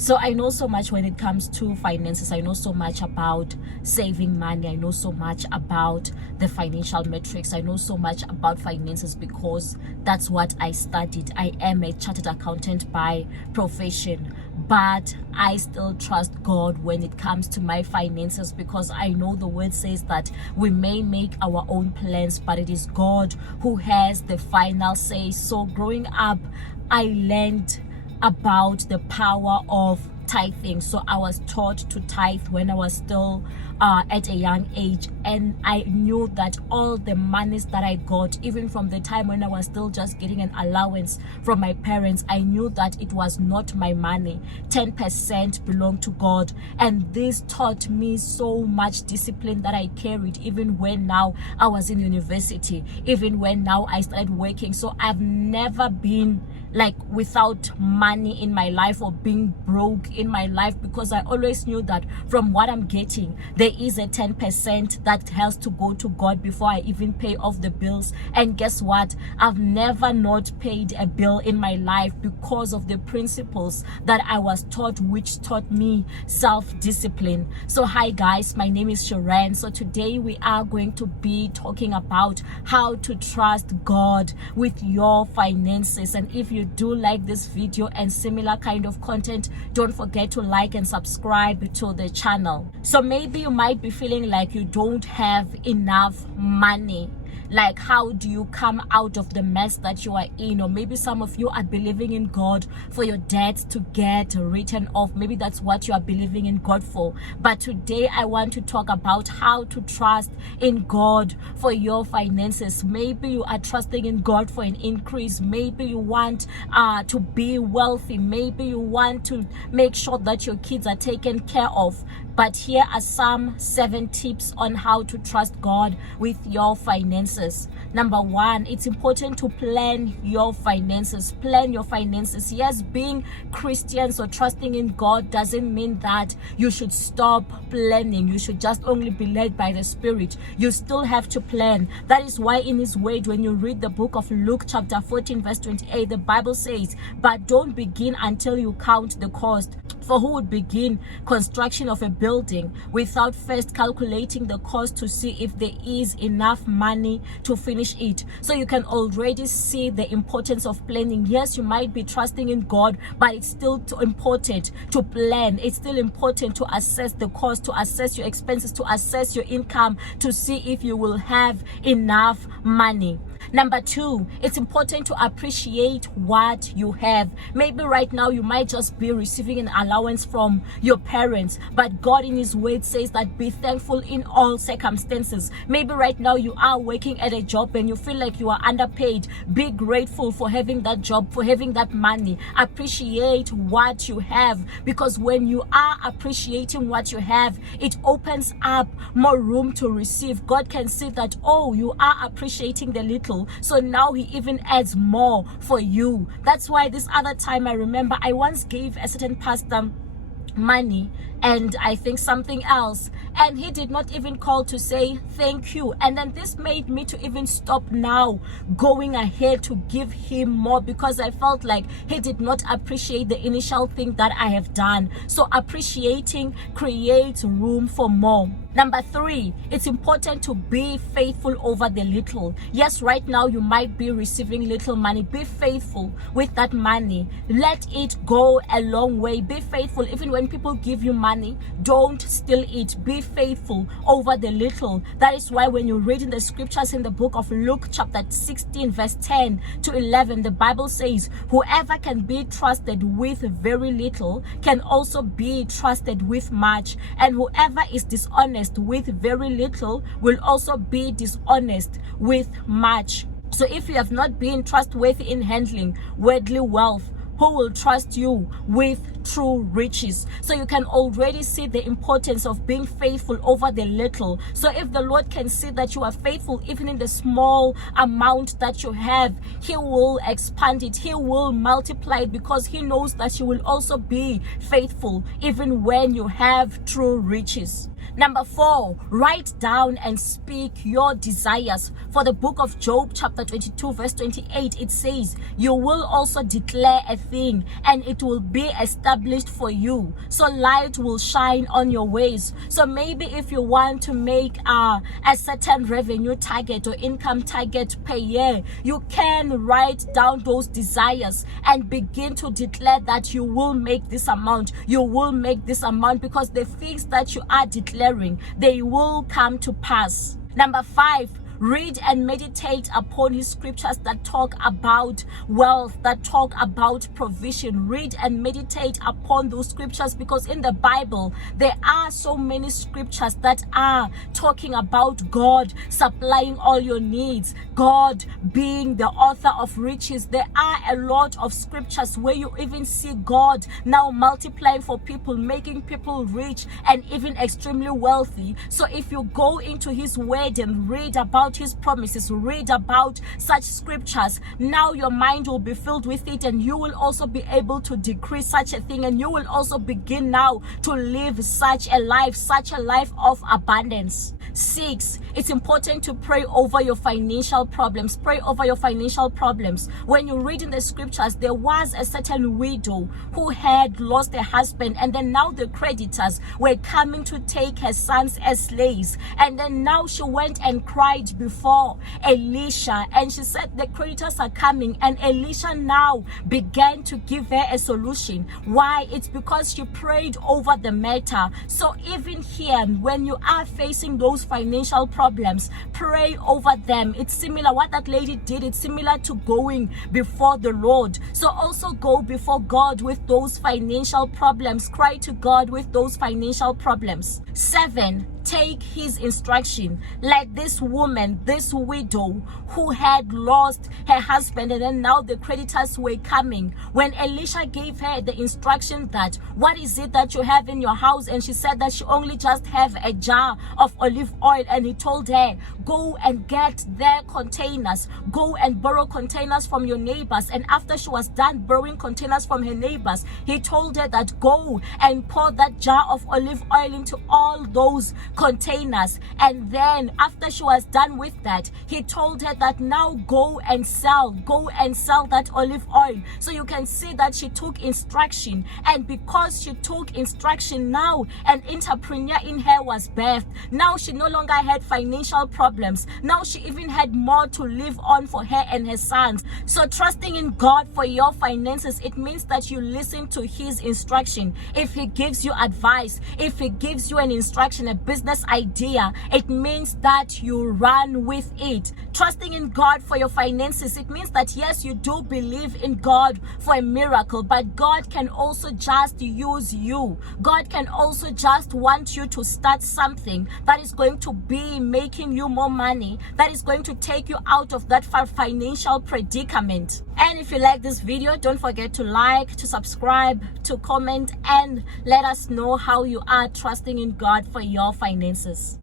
So I know so much when it comes to finances. I know so much about saving money. I know so much about the financial metrics. I know so much about finances because that's what I studied. I am a chartered accountant by profession, but I still trust God when it comes to my finances, because I know the word says that we may make our own plans, but it is God who has the final say. So growing up, I learned about the power of tithing. So I was taught to tithe when I was still at a young age, and I knew that all the monies that I got, even from the time when I was still just getting an allowance from my parents, I knew that it was not my money. 10% belonged to God, and this taught me so much discipline that I carried even when now I was in university, even when now I started working. So I've never been like without money in my life or being broke in my life, because I always knew that from what I'm getting, there is a 10% that has to go to God before I even pay off the bills. And guess what? I've never not paid a bill in my life because of the principles that I was taught, which taught me self-discipline. So hi guys, my name is XIREN. So today we are going to be talking about how to trust God with your finances. And if you do like this video and similar kind of content, don't forget to like and subscribe to the channel. So maybe you might be feeling like you don't have enough money. Like, how do you come out of the mess that you are in? Or maybe some of you are believing in God for your debts to get written off. Maybe that's what you are believing in God for. But today I want to talk about how to trust in God for your finances. Maybe you are trusting in God for an increase. Maybe you want to be wealthy. Maybe you want to make sure that your kids are taken care of. But here are some 7 tips on how to trust God with your finances. Number 1, it's important to plan your finances. Plan your finances. Yes, being Christians or trusting in God doesn't mean that you should stop planning. You should just only be led by the Spirit. You still have to plan. That is why in His word, when you read the book of Luke chapter 14 verse 28, the Bible says, "But don't begin until you count the cost. For who would begin construction of a building without first calculating the cost to see if there is enough money to finish it?" So you can already see the importance of planning. Yes, you might be trusting in God, but it's still important to plan. It's still important to assess the cost, to assess your expenses, to assess your income, to see if you will have enough money. Number 2, it's important to appreciate what you have. Maybe right now you might just be receiving an allowance from your parents, but God in His word says that be thankful in all circumstances. Maybe right now you are working at a job and you feel like you are underpaid. Be grateful for having that job, for having that money. Appreciate what you have, because when you are appreciating what you have, it opens up more room to receive. God can see that, oh, you are appreciating the little, so now He even adds more for you. That's why this other time I remember I once gave a certain pastor money and I think something else, and he did not even call to say thank you. And then this made me to even stop now going ahead to give him more, because I felt like he did not appreciate the initial thing that I have done. So appreciating creates room for more. Number 3, it's important to be faithful over the little. Yes, right now you might be receiving little money. Be faithful with that money. Let it go a long way. Be faithful even when people give you money. Don't steal it. Be faithful over the little. That is why when you read in the scriptures in the book of Luke chapter 16 verse 10 to 11, the Bible says, "Whoever can be trusted with very little can also be trusted with much, and whoever is dishonest with very little will also be dishonest with much." So if you have not been trustworthy in handling worldly wealth, who will trust you with true riches? So you can already see the importance of being faithful over the little. So if the Lord can see that you are faithful even in the small amount that you have, He will expand it. He will multiply it, because He knows that you will also be faithful even when you have true riches. Number 4, write down and speak your desires. For the book of Job chapter 22 verse 28, it says, "You will also declare a thing and it will be established established for you, so light will shine on your ways. So maybe if you want to make a certain revenue target or income target per year, you can write down those desires and begin to declare that you will make this amount, you will make this amount, because the things that you are declaring, they will come to pass. Number 5, read and meditate upon his scriptures that talk about wealth, that talk about provision. Read and meditate upon those scriptures, because in the Bible there are so many scriptures that are talking about God supplying all your needs, God being the author of riches. There are a lot of scriptures where you even see God now multiplying for people, making people rich and even extremely wealthy. So if you go into his word and read about his promises, read about such scriptures, now your mind will be filled with it, and you will also be able to decree such a thing, and you will also begin now to live such a life of abundance. 6, it's important to pray over your financial problems. Pray over your financial problems. When you read in the scriptures, there was a certain widow who had lost her husband, and then now the creditors were coming to take her sons as slaves, and then now she went and cried before Elisha, and she said the creditors are coming, and Elisha now began to give her a solution. Why? It's because she prayed over the matter. So even here, when you are facing those financial problems, pray over them. It's similar what that lady did. It's similar to going before the Lord. So also go before God with those financial problems. Cry to God with those financial problems. 7, take his instruction. Like this woman, this widow who had lost her husband, and then now the creditors were coming. When Elisha gave her the instruction that, what is it that you have in your house? And she said that she only just have a jar of olive oil, and he told her, go and get their containers, go and borrow containers from your neighbors. And after she was done borrowing containers from her neighbors, he told her that go and pour that jar of olive oil into all those containers. And then after she was done with that, he told her that now go and sell that olive oil. So you can see that she took instruction, and because she took instruction, now an entrepreneur in her was birthed. Now she no longer had financial problems. Now she even had more to live on for her and her sons. So trusting in God for your finances, it means that you listen to his instruction. If he gives you advice, if he gives you an instruction, a business idea, it means that you run with it. Trusting in God for your finances, it means that yes, you do believe in God for a miracle, but God can also just use you. God can also just want you to start something that is going to be making you more money, that is going to take you out of that financial predicament. And if you like this video, don't forget to like, to subscribe, to comment, and let us know how you are trusting in God for your finances.